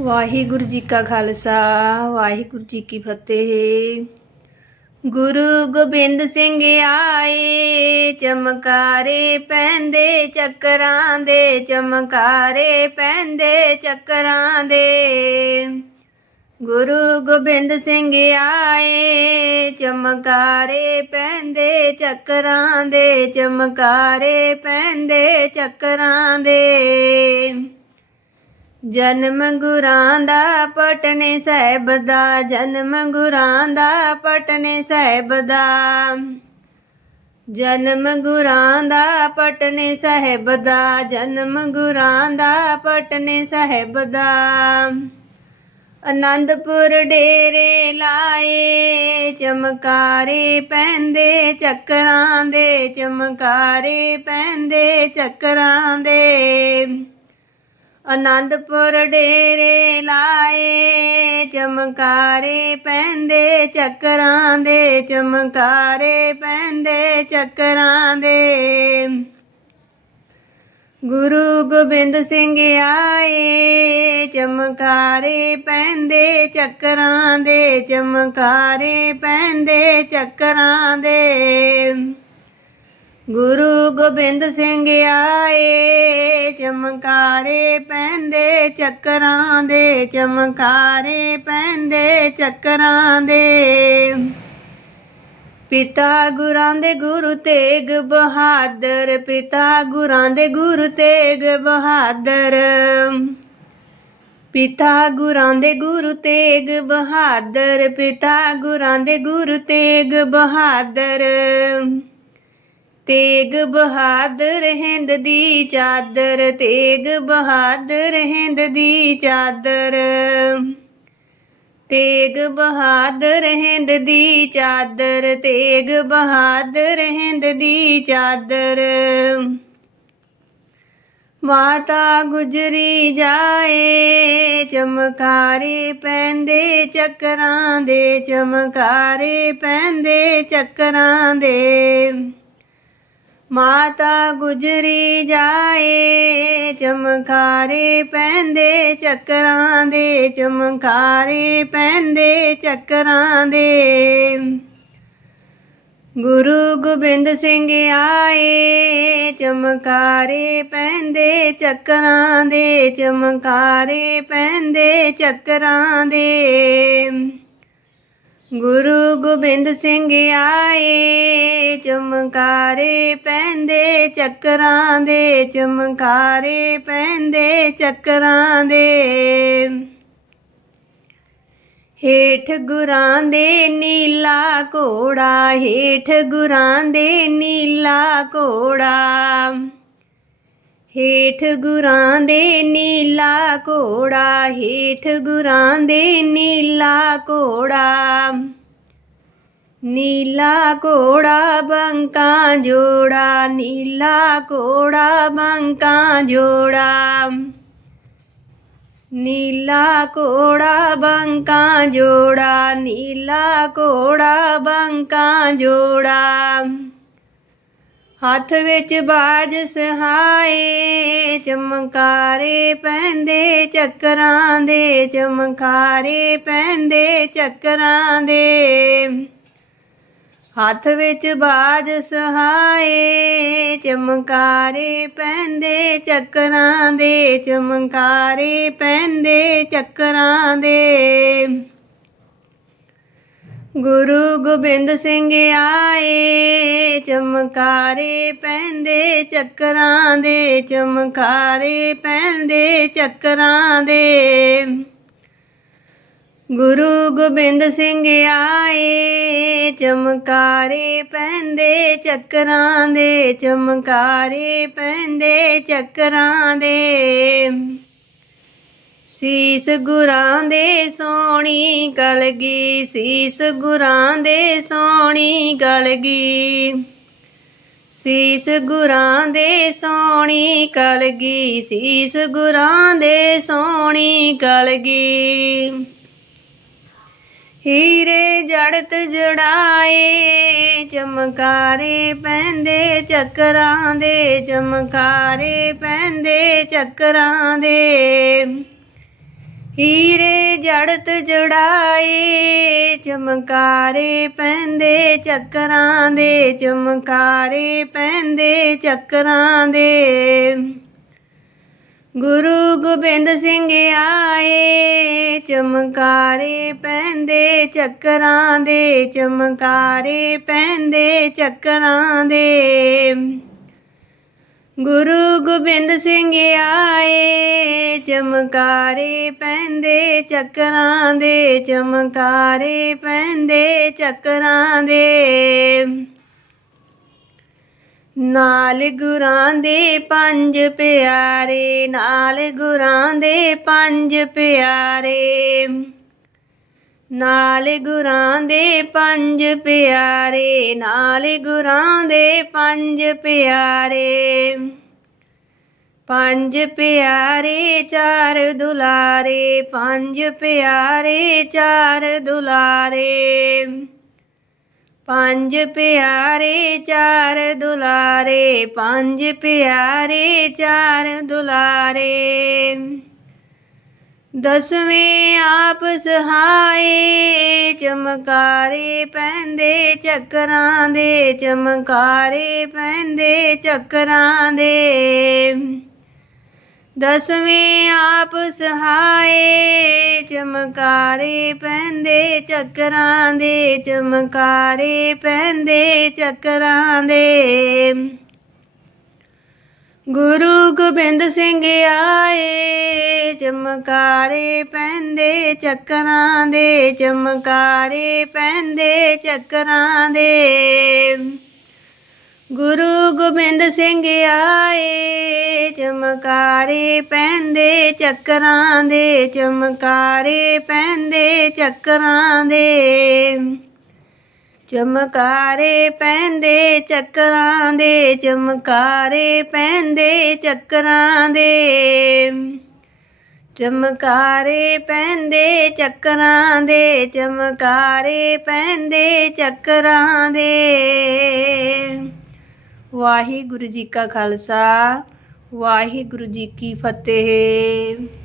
ਵਾਹਿਗੁਰੂ ਜੀ ਕਾ ਖਾਲਸਾ, ਵਾਹਿਗੁਰੂ ਜੀ ਕੀ ਫਤਿਹ। ਗੁਰੂ ਗੋਬਿੰਦ ਸਿੰਘ ਆਏ, ਚਮਕਾਰੇ ਪੈਂਦੇ ਚੱਕਰਾਂ ਦੇ, ਚਮਕਾਰੇ ਪੈਂਦੇ ਚੱਕਰਾਂ ਦੇ। ਗੁਰੂ ਗੋਬਿੰਦ ਸਿੰਘ ਆਏ, ਚਮਕਾਰੇ ਪੈਂਦੇ ਚੱਕਰਾਂ ਦੇ, ਚਮਕਾਰੇ ਪੈਂਦੇ ਚੱਕਰਾਂ ਦੇ। ਜਨਮ ਗੁਰਾਂ ਦਾ ਪਟਨੇ ਸਾਹਿਬ ਦਾ ਜਨਮ ਗੁਰਾਂ ਦਾ ਪਟਨੇ ਸਾਹਿਬ ਦਾ ਜਨਮ ਗੁਰਾਂ ਦਾ ਪਟਨੇ ਸਾਹਿਬ ਦਾ ਜਨਮ ਗੁਰਾਂ ਦਾ ਪਟਨੇ ਸਾਹਿਬ ਦਾ ਆਨੰਦਪੁਰ ਡੇਰੇ ਲਾਏ, ਚਮਕਾਰੇ ਪੈਂਦੇ ਚੱਕਰਾਂ ਦੇ, ਚਮਕਾਰੇ ਪੈਂਦੇ ਚੱਕਰਾਂ ਦੇ। ਅਨੰਦਪੁਰ ਡੇਰੇ ਲਾਏ, ਚਮਕਾਰੇ ਪੈਂਦੇ ਚੱਕਰਾਂ ਦੇ, ਚਮਕਾਰੇ ਪੈਂਦੇ ਚੱਕਰਾਂ ਦੇ। ਗੁਰੂ ਗੋਬਿੰਦ ਸਿੰਘ ਆਏ, ਚਮਕਾਰੇ ਪੈਂਦੇ ਚੱਕਰਾਂ ਦੇ, ਚਮਕਾਰੇ ਪੈਂਦੇ ਚੱਕਰਾਂ ਦੇ। ਗੁਰੂ ਗੋਬਿੰਦ ਸਿੰਘ ਆਏ, ਚਮਕਾਰੇ ਪੈਂਦੇ ਚੱਕਰਾਂ ਦੇ, ਚਮਕਾਰੇ ਪੈਂਦੇ ਚੱਕਰਾਂ ਦੇ। ਪਿਤਾ ਗੁਰਾਂ ਦੇ ਗੁਰੂ ਤੇਗ ਬਹਾਦਰ, ਪਿਤਾ ਗੁਰਾਂ ਦੇ ਗੁਰੂ ਤੇਗ ਬਹਾਦਰ। ਪਿਤਾ ਗੁਰਾਂ ਦੇ ਗੁਰੂ ਤੇਗ ਬਹਾਦਰ, ਪਿਤਾ ਗੁਰਾਂ ਦੇ ਗੁਰੂ ਤੇਗ ਬਹਾਦਰ। ਤੇਗ ਬਹਾਦਰ ਹਿੰਦ ਦੀ ਚਾਦਰ, ਤੇਗ ਬਹਾਦਰ ਹਿੰਦ ਦੀ ਚਾਦਰ। ਤੇਗ ਬਹਾਦਰ ਹਿੰਦ ਦੀ ਚਾਦਰ, ਤੇਗ ਬਹਾਦਰ ਹਿੰਦ ਦੀ ਚਾਦਰ। ਮਾਤਾ ਗੁਜਰੀ ਜਾਏ, ਚਮਕਾਰੇ ਪੈਂਦੇ ਚੱਕਰਾਂ ਦੇ, ਚਮਕਾਰੇ ਪੈਂਦੇ ਚੱਕਰਾਂ ਦੇ। ਮਾਤਾ ਗੁਜਰੀ ਜਾਏ, ਚਮਕਾਰੇ ਪੈਂਦੇ ਚੱਕਰਾਂ ਦੇ, ਚਮਕਾਰੇ ਪੈਂਦੇ ਚੱਕਰਾਂ ਦੇ। ਗੁਰੂ ਗੋਬਿੰਦ ਸਿੰਘ ਆਏ, ਚਮਕਾਰੇ ਪੈਂਦੇ ਚੱਕਰਾਂ ਦੇ, ਚਮਕਾਰੇ ਪੈਂਦੇ ਚੱਕਰਾਂ ਦੇ। ਗੁਰੂ ਗੋਬਿੰਦ ਸਿੰਘ ਆਏ, ਚਮਕਾਰੇ ਪੈਂਦੇ ਚੱਕਰਾਂ ਦੇ, ਚਮਕਾਰੇ ਪੈਂਦੇ ਚੱਕਰਾਂ ਦੇ। ਹੇਠ ਗੁਰਾਂ ਦੇ ਨੀਲਾ ਘੋੜਾ, ਹੇਠ ਗੁਰਾਂ ਦੇ ਨੀਲਾ ਘੋੜਾ। ਹੇਠ ਗੁਰਾਂ ਦੇ ਨੀਲਾ ਘੋੜਾ, ਹੇਠ ਗੁਰਾਂ ਦੇ ਨੀਲਾ ਘੋੜਾ। ਨੀਲਾ ਘੋੜਾ ਬੰਕਾਂ ਜੋੜਾ, ਨੀਲਾ ਘੋੜਾ ਬੰਕਾਂ ਜੋੜਾ। ਨੀਲਾ ਘੋੜਾ ਬੰਕਾਂ ਜੋੜਾ, ਨੀਲਾ ਘੋੜਾ ਬੰਕਾਂ ਜੋੜਾ। ਹੱਥ ਵਿੱਚ ਬਾਜ ਸਹਾਏ, ਚਮਕਾਰੇ ਪੈਂਦੇ ਚੱਕਰਾਂ ਦੇ, ਚਮਕਾਰੇ ਪੈਂਦੇ ਚੱਕਰਾਂ ਦੇ। ਹੱਥ ਵਿੱਚ ਬਾਜ ਸਹਾਏ, ਚਮਕਾਰੇ ਪੈਂਦੇ ਚੱਕਰਾਂ ਦੇ, ਚਮਕਾਰੇ ਪੈਂਦੇ ਚੱਕਰਾਂ ਦੇ। ਗੁਰੂ ਗੋਬਿੰਦ ਸਿੰਘ ਆਏ, ਚਮਕਾਰੇ ਪੈਂਦੇ ਚੱਕਰਾਂ ਦੇ, ਚਮਕਾਰੇ ਪੈਂਦੇ ਚੱਕਰਾਂ ਦੇ। ਗੁਰੂ ਗੋਬਿੰਦ ਸਿੰਘ ਆਏ, ਚਮਕਾਰੇ ਪੈਂਦੇ ਚੱਕਰਾਂ ਦੇ, ਚਮਕਾਰੇ ਪੈਂਦੇ ਚੱਕਰਾਂ ਦੇ। ਸੀਸ ਗੁਰਾਂ ਦੇ ਸੋਹਣੀ ਕਲਗੀ ਸੀਸ ਗੁਰਾਂ ਦੇ ਸੋਹਣੀ ਗਲਗੀ ਸੀਸ ਗੁਰਾਂ ਦੇ ਸੋਹਣੀ ਕਲਗੀ ਸੀਸ ਗੁਰਾਂ ਦੇ ਸੋਹਣੀ ਕਲਗੀ ਹੀਰੇ ਜੜਤ ਜੜਾਏ, ਚਮਕਾਰੇ ਪੈਂਦੇ ਚੱਕਰਾਂ ਦੇ, ਚਮਕਾਰੇ ਪੈਂਦੇ ਚੱਕਰਾਂ ਦੇ। ਹੀਰੇ ਜੜਤ ਜੜਾਏ, ਚਮਕਾਰੇ ਪੈਂਦੇ ਚੱਕਰਾਂ ਦੇ, ਚਮਕਾਰੇ ਪੈਂਦੇ ਚੱਕਰਾਂ ਦੇ। ਗੁਰੂ ਗੋਬਿੰਦ ਸਿੰਘ ਆਏ, ਚਮਕਾਰੇ ਪੈਂਦੇ ਚੱਕਰਾਂ ਦੇ, ਚਮਕਾਰੇ ਪੈਂਦੇ ਚੱਕਰਾਂ ਦੇ। ਗੁਰੂ ਗੋਬਿੰਦ ਸਿੰਘ ਆਏ, ਚਮਕਾਰੇ ਪੈਂਦੇ ਚੱਕਰਾਂ ਦੇ, ਚਮਕਾਰੇ ਪੈਂਦੇ ਚੱਕਰਾਂ ਦੇ। ਨਾਲ ਗੁਰਾਂ ਦੇ ਪੰਜ ਪਿਆਰੇ, ਨਾਲ ਗੁਰਾਂ ਦੇ ਪੰਜ ਪਿਆਰੇ। ਨਾਲ ਗੁਰਾਂ ਦੇ ਪੰਜ ਪਿਆਰੇ, ਨਾਲ ਗੁਰਾਂ ਦੇ ਪੰਜ ਪਿਆਰੇ। ਪੰਜ ਪਿਆਰੇ ਚਾਰ ਦੁਲਾਰੇ, ਪੰਜ ਪਿਆਰੇ ਚਾਰ ਦੁਲਾਰੇ। ਪੰਜ ਪਿਆਰੇ ਚਾਰ ਦੁਲਾਰੇ, ਪੰਜ ਪਿਆਰੇ ਚਾਰ ਦੁਲਾਰੇ। ਦਸਵੇਂ ਆਪ ਸਹਾਏ, ਚਮਕਾਰੇ ਪੈਂਦੇ ਚੱਕਰਾਂ ਦੇ, ਚਮਕਾਰੇ ਪੈਂਦੇ ਚੱਕਰਾਂ ਦੇ। ਦਸਵੇਂ ਆਪ ਸਹਾਏ, ਚਮਕਾਰੇ ਪੈਂਦੇ ਚੱਕਰਾਂ ਦੇ, ਚਮਕਾਰੇ ਪੈਂਦੇ ਚੱਕਰਾਂ ਦੇ। ਗੁਰੂ ਗੋਬਿੰਦ ਸਿੰਘ ਆਏ, ਚਮਕਾਰੇ ਪੈਂਦੇ ਚੱਕਰਾਂ ਦੇ, ਚਮਕਾਰੇ ਪੈਂਦੇ ਚੱਕਰਾਂ ਦੇ। ਗੁਰੂ ਗੋਬਿੰਦ ਸਿੰਘ ਆਏ, ਚਮਕਾਰੇ ਪੈਂਦੇ ਚੱਕਰਾਂ ਦੇ, ਚਮਕਾਰੇ ਪੈਂਦੇ ਚੱਕਰਾਂ ਦੇ। ਚਮਕਾਰੇ ਪੈਂਦੇ ਚੱਕਰਾਂ ਦੇ, ਚਮਕਾਰੇ ਪੈਂਦੇ ਚੱਕਰਾਂ ਦੇ। ਚਮਕਾਰੇ ਪੈਂਦੇ ਚੱਕਰਾਂ ਦੇ, ਚਮਕਾਰੇ ਪੈਂਦੇ ਚੱਕਰਾਂ ਦੇ। ਵਾਹਿਗੁਰੂ ਜੀ ਕਾ ਖਾਲਸਾ, ਵਾਹਿਗੁਰੂ ਜੀ ਕੀ ਫਤਿਹ।